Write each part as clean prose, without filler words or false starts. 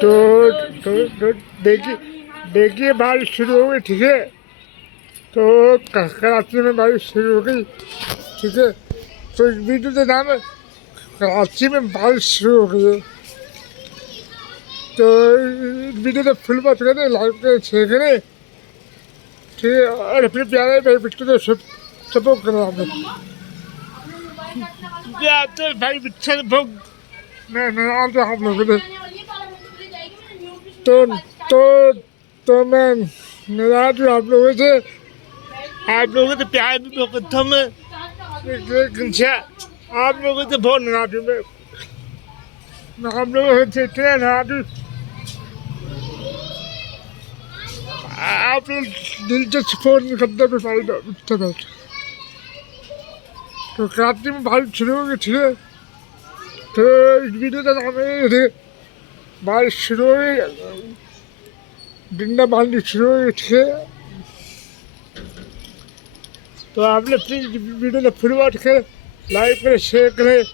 तो तो देखिए देखिए बारिश शुरू हो गई, ठीक है। तो कराची में बारिश शुरू हो गई, ठीक है। तो इस वीडियो का नाम है कराची में बारिश शुरू हो गई है। तो इस वीडियो को फुल बात करें, लाइक करें, शेयर करें, ठीक है। और अपने प्यारे भाई बच्चों को सपोर्ट करें आप लोग। तो भाई बच्चे मैं आप लोगों ने तो तो तो मैं नाराज हूँ आप लोगों से। आप लोगों से प्यार भी बहुत करता हूँ मैं, लेकिन आप लोगों से बहुत नाराज हूँ मैं आप लोगों से इतना नाराज हूँ। आप लोग दिलचस्प फोन नहीं करते भाई। तो कराची में बारिश शुरू हो गई, ठीक है। तो इस वीडियो का नाम है बारिश शुरू हो गई, डंडा बांधनी शुरू हो गई, ठीक है। तो आपने प्लीज वीडियो को फुल वॉच करें, लाइक करें, शेयर करें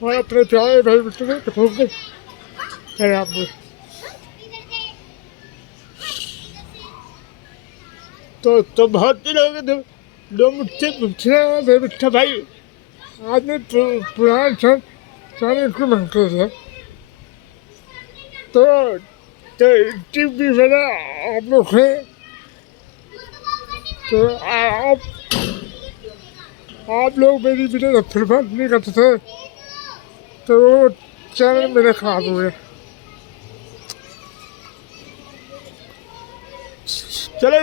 और अपने प्यारे भाई बच्चों को सपोर्ट करें आप लोग। तो बहुत दिन हो गए लोग मुझसे पूछ रहे हैं भाई बच्चा भाई आपने पुराने सारे को मांगते थे। तो टीवी वाला आप लोग हैं, तो आप लोग मेरी वीडियो को फुल वॉच नहीं करते थे, तो वो चैनल मेरे खराब हो गए। चलो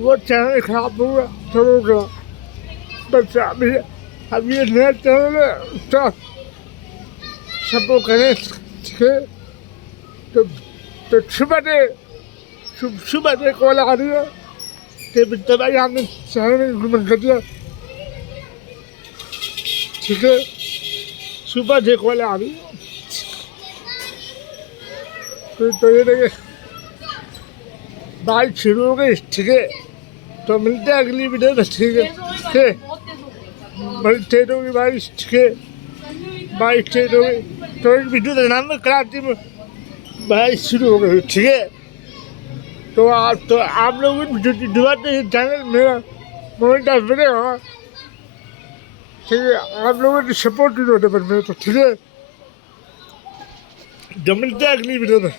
वो चैनल खराब हुआ, तो हो गया। बस अब ये नया चैनल है, उसका सपोर्ट करें, ठीक है। तो सुबह से कॉल आ रही है कि बिट्टा भाई आपने चैनल में इम्प्लीमेंट कर दिया, ठीक है। सुबह से कॉल आ रही है। तो ये देखिए बारिश शुरू हो गई, ठीक है। तो मिलते हैं अगली वीडियो में, ठीक है। ठीक है, बड़ी तेज होगी बारिश, ठीक है। बारिश तेज हो गई, तो इस वीडियो का नाम है कराची में बारिश शुरू हो गई, ठीक है। तो आप लोग दुबारा चैनल मेरा मोनिटाइज बनेगा, ठीक है। आप लोगों ने सपोर्ट नहीं होने पर मेरे, तो ठीक है। जब मिलते हैं अगली वीडियो में।